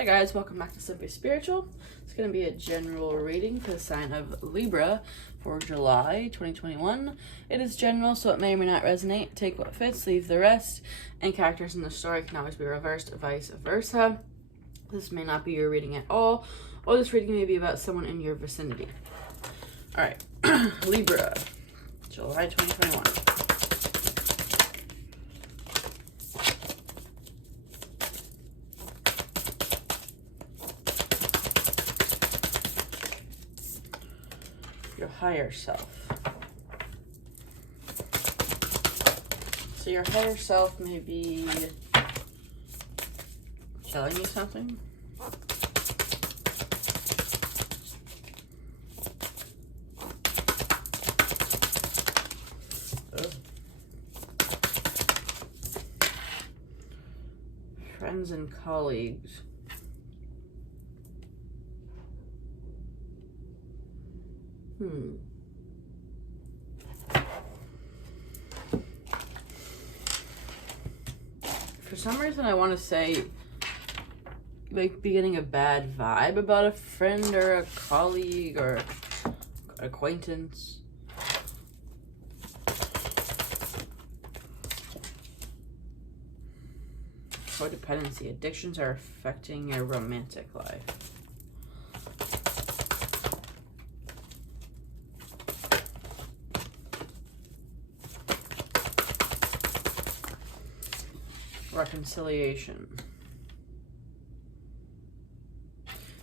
Hi guys, welcome back to Simply Spiritual. It's going to be a general reading for the sign of Libra for July 2021. It is general, so it may or may not resonate. Take what fits, leave the rest, and characters in the story can always be reversed, vice versa. This may not be your reading at all, or this reading may be about someone in your vicinity. Alright, Libra, July 2021. Your higher self. So your higher self may be telling you something. Friends and colleagues. For some reason, I want to say, like, be getting a bad vibe about a friend or a colleague or acquaintance. Codependency. Addictions are affecting your romantic life. Reconciliation.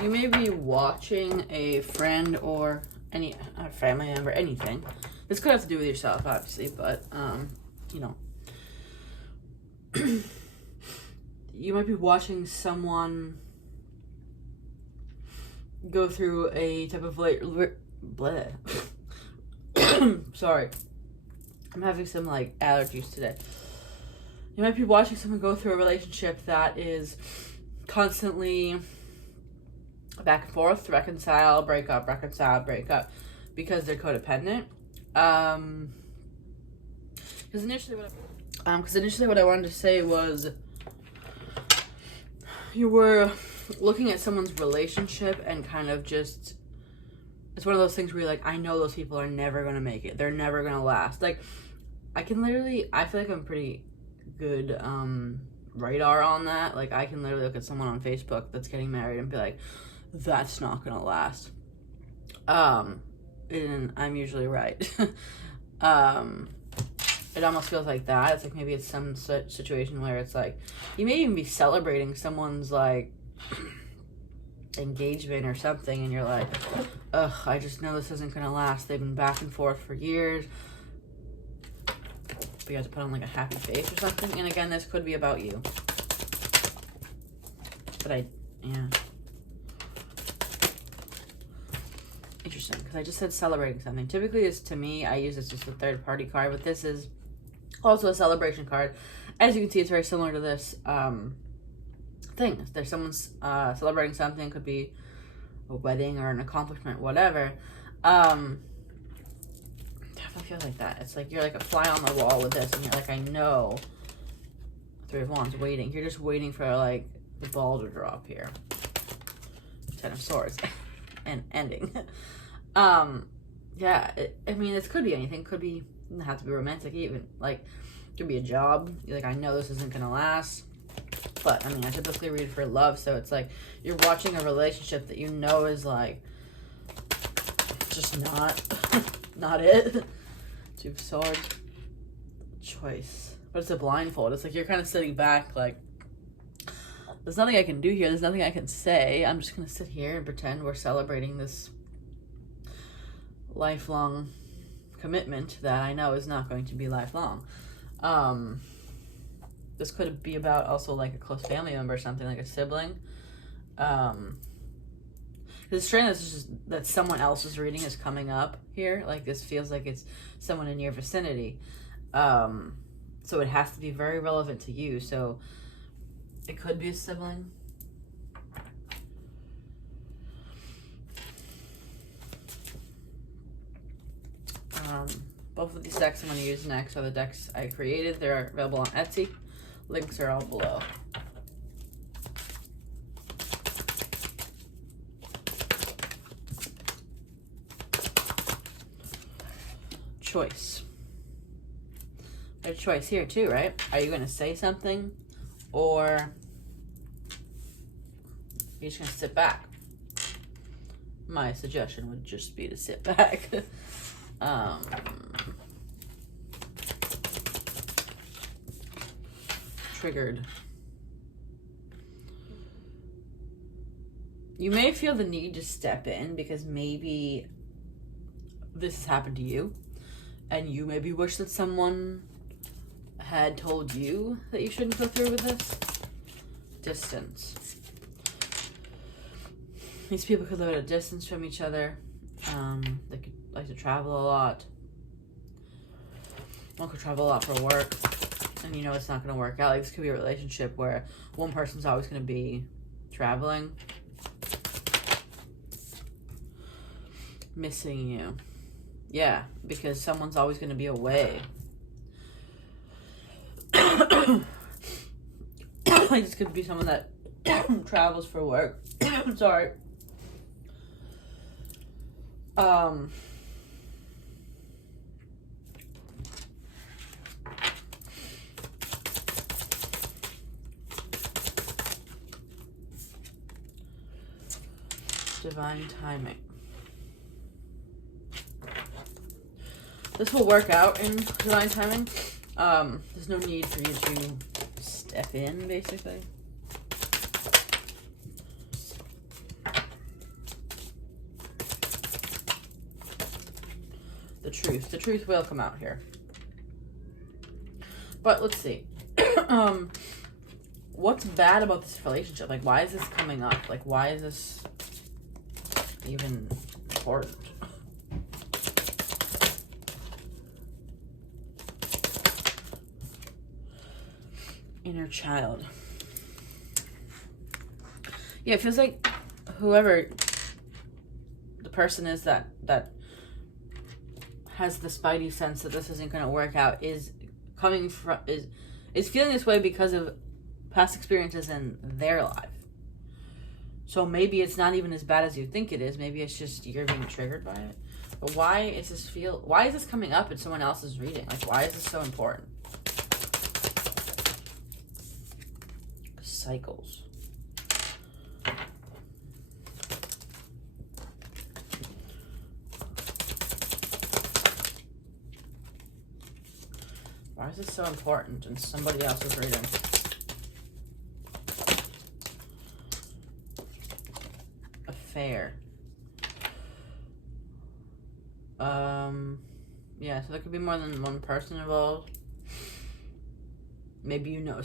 You may be watching a friend or a family member, anything. This could have to do with yourself, obviously, but, you know. You might be watching someone go through a type of bleh. Sorry. I'm having some, like, allergies today. You might be watching someone go through a relationship that is constantly back and forth, reconcile, break up, because they're codependent. Because initially what I wanted to say was you were looking at someone's relationship and kind of just, it's one of those things where you're like, I know those people are never going to make it. They're never going to last. Like, I feel like I'm pretty good radar on that. Like, I can literally look at someone on Facebook that's getting married and be like, that's not gonna last. And I'm usually right. It almost feels like that. It's like maybe it's some situation where it's like you may even be celebrating someone's like engagement or something, and you're like, ugh, I just know this isn't gonna last. They've been back and forth for years. You have to put on like a happy face or something. And again, this could be about you. But yeah. Interesting, because I just said celebrating something. Typically, to me, I use this as a third party card, but this is also a celebration card. As you can see, it's very similar to this thing. There's someone's celebrating something. It could be a wedding or an accomplishment, whatever. I feel like that. It's like you're like a fly on the wall with this, and you're like, I know. Three of Wands, waiting. You're just waiting for like the ball to drop here. Ten of Swords, and ending. Yeah. I mean, this could be anything. Could be. Doesn't have to be romantic even. Like, it could be a job. You're like, I know this isn't gonna last. But I mean, I typically read for love, so it's like you're watching a relationship that you know is like just not it. Two of Swords. Choice. But it's a blindfold. It's like you're kind of sitting back like, there's nothing I can do here. There's nothing I can say. I'm just going to sit here and pretend we're celebrating this lifelong commitment that I know is not going to be lifelong. This could be about also like a close family member or something, like a sibling. It's strange that someone else's reading is coming up here. Like, this feels like it's someone in your vicinity. So it has to be very relevant to you. So it could be a sibling. Both of these decks I'm going to use next are the decks I created. They're available on Etsy. Links are all below. choice. A choice here too, right? Are you going to say something, or you're just going to sit back? My suggestion would just be to sit back. Triggered. You may feel the need to step in because maybe this has happened to you, and you maybe wish that someone had told you that you shouldn't go through with this. Distance. These people could live at a distance from each other. They could like to travel a lot. One could travel a lot for work, and you know it's not going to work out. Like, this could be a relationship where one person's always going to be traveling, missing you. Yeah, because someone's always going to be away. Like, this could be someone that travels for work. Sorry. Divine timing. This will work out in divine timing. There's no need for you to step in, basically. The truth will come out here. But let's see. What's bad about this relationship? Like, why is this coming up? Like, why is this even important? Inner child. Yeah, it feels like whoever the person is that has the spidey sense that this isn't going to work out is coming from is feeling this way because of past experiences in their life. So maybe it's not even as bad as you think it is. Maybe it's just you're being triggered by it. But why is this coming up in someone else's reading? Like, why is this so important? Cycles. Why is this so important in somebody else's reading? Affair. Yeah, so there could be more than one person involved. Maybe you know,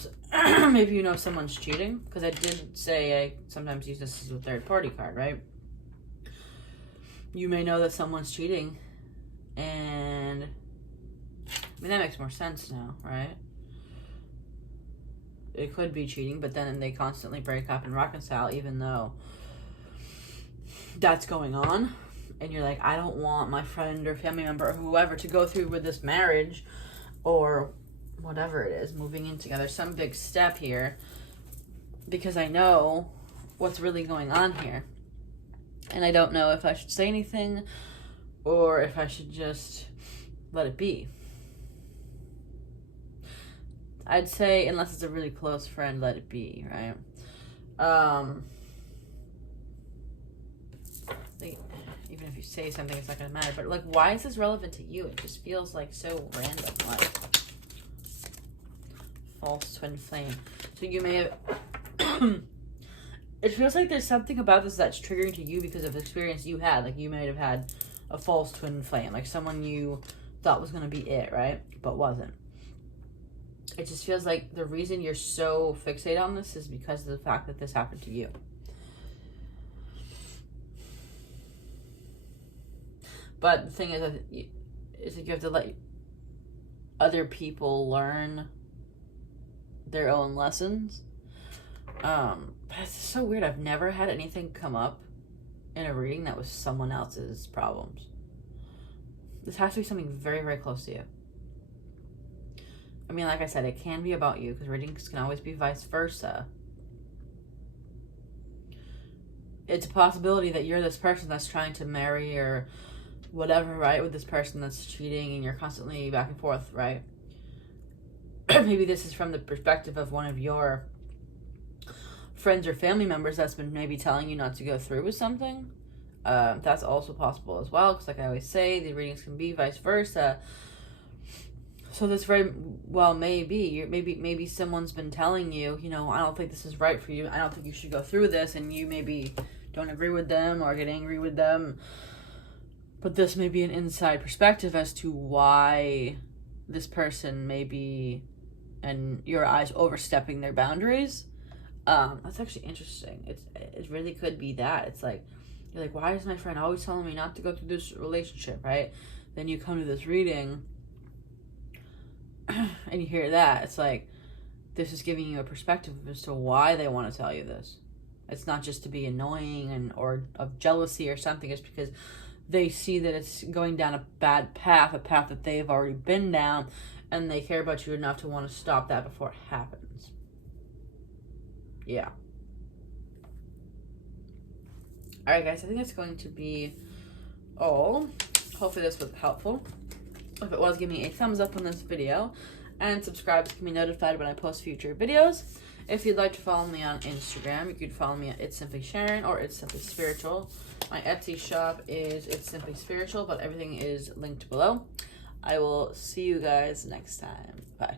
maybe you know someone's cheating, because I did say I sometimes use this as a third party card, right? You may know that someone's cheating, and I mean that makes more sense now, right? It could be cheating, but then they constantly break up and reconcile, even though that's going on, and you're like, I don't want my friend or family member or whoever to go through with this marriage or whatever it is, moving in together, some big step here, because I know what's really going on here, and I don't know if I should say anything or if I should just let it be. I'd say, unless it's a really close friend, let it be, right? Even if you say something, it's not going to matter. But, like, why is this relevant to you? It just feels, like, so random. Like, false twin flame. So you may have... It feels like there's something about this that's triggering to you because of the experience you had. Like, you might have had a false twin flame. Like, someone you thought was going to be it, right? But wasn't. It just feels like the reason you're so fixated on this is because of the fact that this happened to you. But the thing is that you have to let other people learn their own lessons. But it's so weird. I've never had anything come up in a reading that was someone else's problems. This has to be something very, very close to you. I mean, like I said, it can be about you, because readings can always be vice versa. It's a possibility that you're this person that's trying to marry or whatever, right, with this person that's cheating and you're constantly back and forth, right? Maybe this is from the perspective of one of your friends or family members that's been maybe telling you not to go through with something. That's also possible as well, because like I always say, the readings can be vice versa. So this very well may be, maybe someone's been telling you, you know, I don't think this is right for you. I don't think you should go through this, and you maybe don't agree with them or get angry with them. But this may be an inside perspective as to why this person may be, in your eyes, overstepping their boundaries. That's actually interesting. It really could be that. It's like, you're like, why is my friend always telling me not to go through this relationship, right? Then you come to this reading and you hear that. It's like, this is giving you a perspective as to why they want to tell you this. It's not just to be annoying or of jealousy or something. It's because they see that it's going down a bad path, a path that they've already been down, and they care about you enough to want to stop that before it happens. Yeah. Alright, guys, I think that's going to be all. Hopefully this was helpful. If it was, give me a thumbs up on this video and subscribe to be notified when I post future videos. If you'd like to follow me on Instagram, you could follow me at It's Simply Sharon or It's Simply Spiritual. My Etsy shop is It's Simply Spiritual, but everything is linked below. I will see you guys next time. Bye.